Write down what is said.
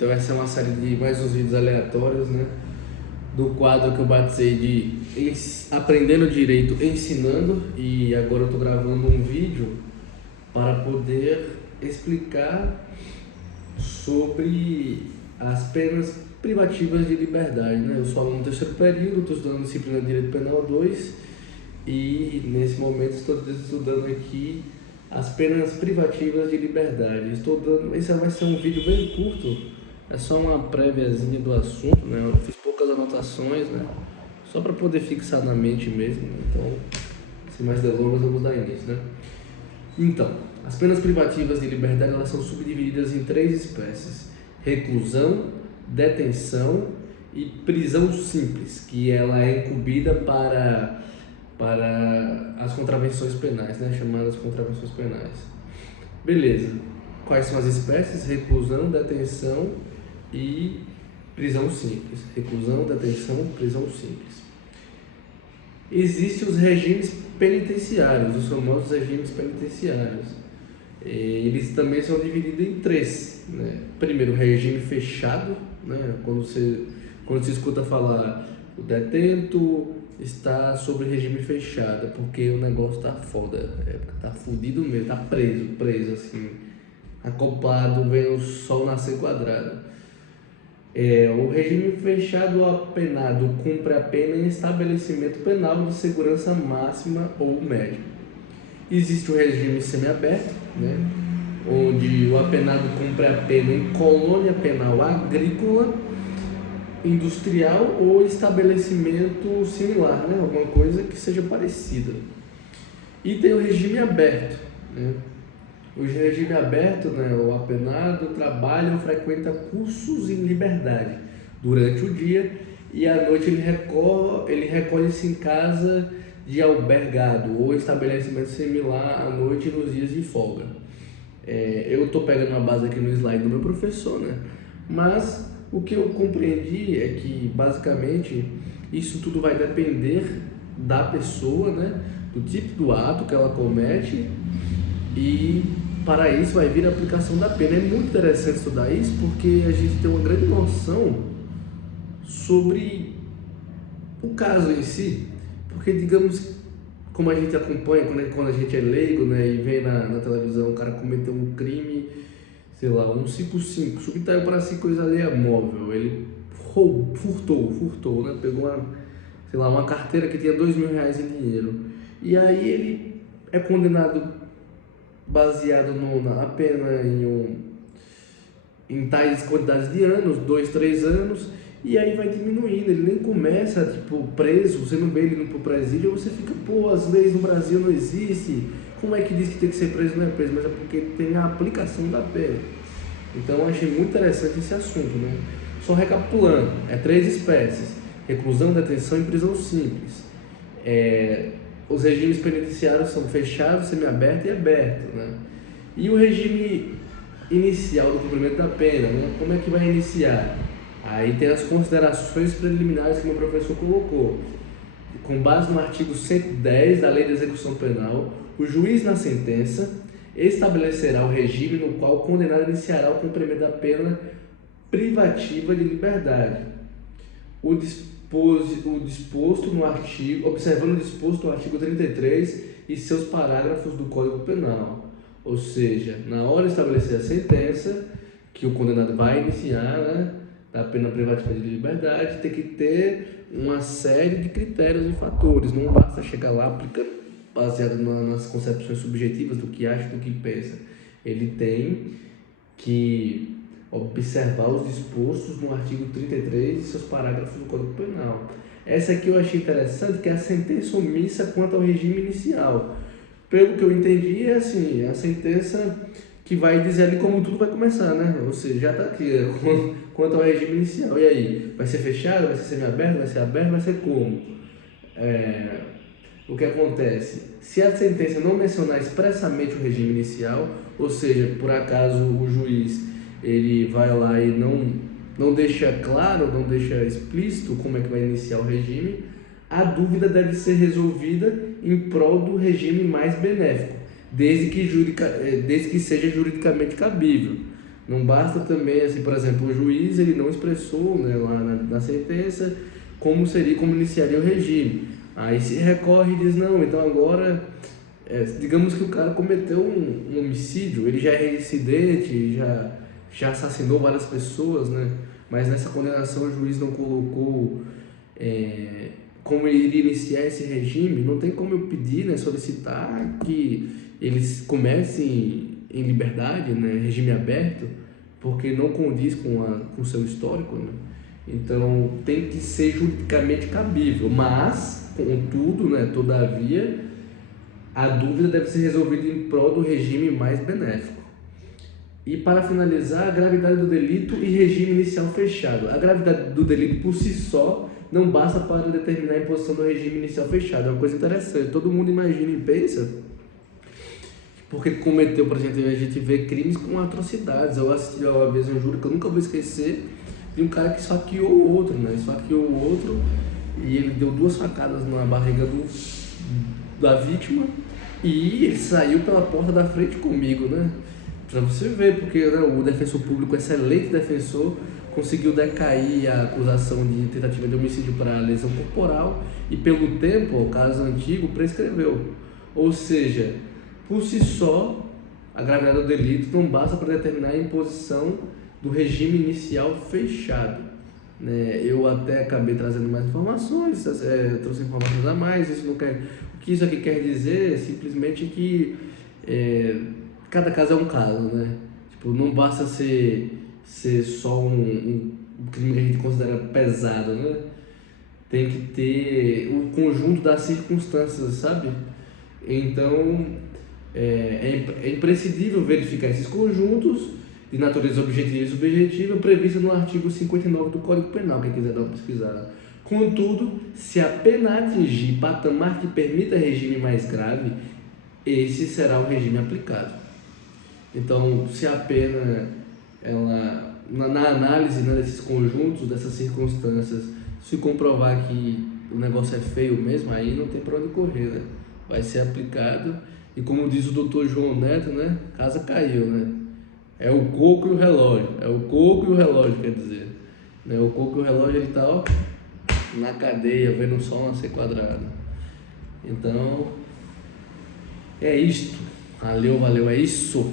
Então essa é uma série de mais uns vídeos aleatórios, né? Do quadro que eu batizei de Aprendendo Direito Ensinando, e agora eu estou gravando um vídeo para poder explicar sobre as penas privativas de liberdade, né? Eu sou aluno do terceiro período, estou estudando disciplina de Direito Penal 2 e nesse momento estou estudando aqui as penas privativas de liberdade. Esse vai ser um vídeo bem curto, é só uma préviazinha do assunto, né? Eu fiz poucas anotações, né? Só para poder fixar na mente mesmo, né? Então, sem mais delongas, vamos dar início, né? Então, as penas privativas de liberdade elas são subdivididas em três espécies: reclusão, detenção e prisão simples, que ela é incumbida para as contravenções penais, né? Chamadas contravenções penais. Beleza. Quais são as espécies? Reclusão, detenção e prisão simples. Reclusão, detenção, prisão simples. Existem os regimes penitenciários, os famosos regimes penitenciários. Eles também são divididos em três, né? Primeiro, regime fechado, né? Quando você escuta falar o detento está sob regime fechado, porque o negócio tá foda, tá fudido mesmo, tá preso assim, acoplado, vendo o sol nascer quadrado. O regime fechado, o apenado cumpre a pena em estabelecimento penal de segurança máxima ou média. Existe o regime semiaberto, né, onde o apenado cumpre a pena em colônia penal agrícola, industrial ou estabelecimento similar, né, alguma coisa que seja parecida. E tem o regime aberto, né. O regime aberto, né, o apenado trabalha ou frequenta cursos em liberdade durante o dia e à noite ele recolhe-se em casa de albergado ou estabelecimento similar à noite e nos dias de folga. Eu estou pegando uma base aqui no slide do meu professor, né? Mas o que eu compreendi é que basicamente isso tudo vai depender da pessoa, né? Do tipo do ato que ela comete, e para isso vai vir a aplicação da pena. É muito interessante estudar isso porque a gente tem uma grande noção sobre o caso em si, porque digamos, como a gente acompanha quando a gente é leigo, né, e vê na televisão o cara cometeu um crime, sei lá, um 55, subtraiu para si coisa alheia móvel, ele furtou, né, pegou uma carteira que tinha R$ 2.000 em dinheiro, e aí ele é condenado baseado na pena em tais quantidades de anos, 2, 3 anos, e aí vai diminuindo, ele nem começa, preso, você não vê ele indo pro presídio, você fica, as leis no Brasil não existem, como é que diz que tem que ser preso? Não é preso, mas é porque tem a aplicação da pena. Então eu achei muito interessante esse assunto, né? Só recapitulando, três espécies: reclusão, detenção e prisão simples. Os regimes penitenciários são fechado, semiaberto e aberto, né? E o regime inicial do cumprimento da pena, né? Como é que vai iniciar? Aí tem as considerações preliminares que o meu professor colocou. Com base no artigo 110 da Lei de Execução Penal, o juiz na sentença estabelecerá o regime no qual o condenado iniciará o cumprimento da pena privativa de liberdade. Observando o disposto no artigo 33 e seus parágrafos do Código Penal. Ou seja, na hora de estabelecer a sentença que o condenado vai iniciar, né, da pena privativa de liberdade, tem que ter uma série de critérios e fatores. Não basta chegar lá aplicando baseado nas concepções subjetivas do que acha, do que pensa. Ele tem que observar os dispostos no artigo 33 e seus parágrafos do Código Penal. Essa aqui eu achei interessante, que é a sentença omissa quanto ao regime inicial. Pelo que eu entendi, é assim, a sentença que vai dizer ali como tudo vai começar, né? Ou seja, já está aqui, quanto ao regime inicial. E aí, vai ser fechado, vai ser semiaberto, vai ser aberto, vai ser como? O que acontece? Se a sentença não mencionar expressamente o regime inicial, ou seja, por acaso o juiz ele vai lá e não deixa claro, não deixa explícito como é que vai iniciar o regime, a dúvida deve ser resolvida em prol do regime mais benéfico, desde que seja juridicamente cabível, Não basta também, assim, por exemplo, o juiz ele não expressou, né, lá na sentença como seria, como iniciaria o regime. Aí se recorre e diz, não, então agora, digamos que o cara cometeu um homicídio, ele já é reincidente, já assassinou várias pessoas, né? Mas nessa condenação o juiz não colocou como ele iria iniciar esse regime. Não tem como eu pedir, né, solicitar que eles comecem em liberdade, né, regime aberto, porque não condiz com o seu histórico, né? Então tem que ser juridicamente cabível, mas, contudo, né, todavia, a dúvida deve ser resolvida em prol do regime mais benéfico. E para finalizar, a gravidade do delito e regime inicial fechado. A gravidade do delito por si só não basta para determinar a imposição do regime inicial fechado. É uma coisa interessante. Todo mundo imagina e pensa, porque cometeu, por exemplo, a gente vê crimes com atrocidades. Eu assisti uma vez um júri que eu nunca vou esquecer, de um cara que esfaqueou o outro, né? Esfaqueou o outro e ele deu 2 facadas na barriga da vítima e ele saiu pela porta da frente comigo, né? Pra você ver, porque, né, o defensor público, excelente defensor, conseguiu decair a acusação de tentativa de homicídio para lesão corporal e pelo tempo, o caso antigo, prescreveu. Ou seja, por si só, a gravidade do delito não basta para determinar a imposição do regime inicial fechado, né? Eu até acabei trazendo mais informações, trouxe informações a mais. Isso não quer, o que isso aqui quer dizer é simplesmente que cada caso é um caso, né? Tipo, não basta ser só um crime que a gente considera pesado, né? Tem que ter o conjunto das circunstâncias, sabe? Então, é imprescindível verificar esses conjuntos de natureza objetiva e subjetiva prevista no artigo 59 do Código Penal, quem quiser dar uma pesquisada. Contudo, se a pena atingir patamar que permita regime mais grave, esse será o regime aplicado. Então, se a pena, na análise, né, desses conjuntos, dessas circunstâncias, se comprovar que o negócio é feio mesmo, aí não tem para onde correr, né? Vai ser aplicado e, como diz o doutor João Neto, né, casa caiu, né? É o coco e o relógio, quer dizer, né? O coco e o relógio, ele tá, ó, na cadeia, vendo o sol nascer quadrado. Então, é isto. Valeu, é isso.